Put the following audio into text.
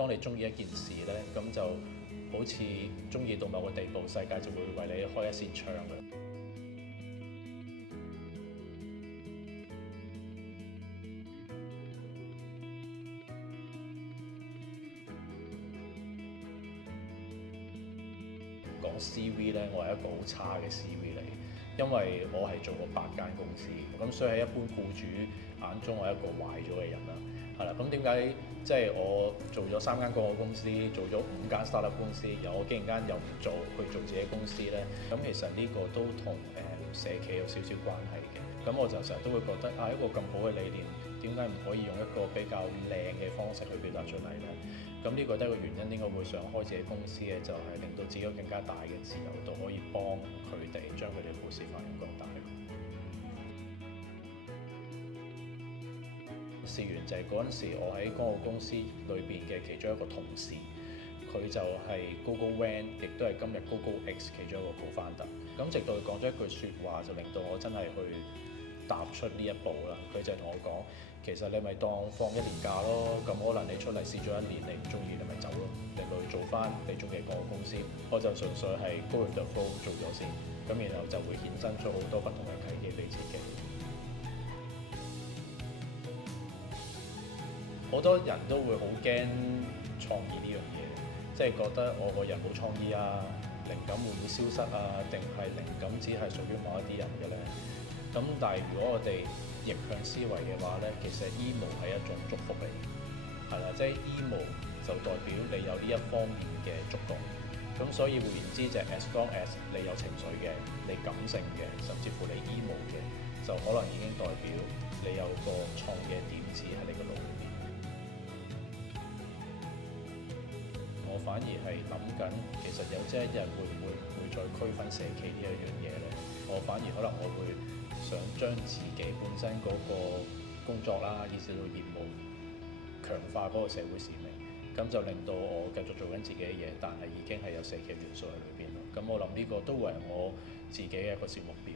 當你中意一件事呢，咁就好似中意到某個地步，世界就會為你開一扇窗嘅。講 CV 呢，我係一個好差嘅 CV 嚟，因為我係做過8間公司，咁所以喺一般僱主眼中，我係一個壞咗嘅人啦。係啦，咁點解即係我做咗3間廣告公司，做咗5間 startup 公司，我竟然間又唔做去做自己公司呢？咁其實呢個都同社企有少少關係嘅。咁我就成日都會覺得一個咁好嘅理念，點解唔可以用一個比較靚嘅方式去表達出嚟呢？咁呢個都係一個原因，點解會想開自己公司嘅，就係令到自己有更加大嘅自由度，可以幫佢哋將佢哋嘅故事發揚光大。事緣就係嗰陣時，我喺廣告公司裏邊嘅其中一個同事，佢就係 Google Van， 亦都係今日 Google X 其中一個co-founder。咁直到佢講咗一句説話，就令到我真係去踏出呢一步啦。佢就同我講，其實你咪當放1年假咯，咁可能你出嚟試咗1年，你唔中意你咪走咯，你咪去做翻你中意嘅廣告公司。我就純粹係 go with the flow 做咗先，咁然後就會衍生出好多不同嘅契機俾自己。好多人都會好驚創意呢樣嘢，即係覺得我個人冇創意啊，靈感會唔會消失啊？定係靈感只係屬於某一啲人嘅呢？咁但係如果我哋逆向思維嘅話呢，其實 emo 係一種祝福嚟，係啦，即係 emo 就代表你有呢一方面嘅觸動。咁所以換言之就係 as long as 你有情緒嘅，你感性嘅，甚至乎你 emo 嘅，就可能已經代表你有個創嘅點子喺你個腦裏面。我反而係諗緊，其實有朝一日會唔會再區分社企呢一樣嘢呢？我反而可能我會想將自己本身嗰個工作啦，以至到業務強化嗰個社會使命，咁就令到我繼續做緊自己嘅嘢，但係已經係有社企元素喺裏邊咯。咁我諗呢個都會係我自己嘅一個小目標。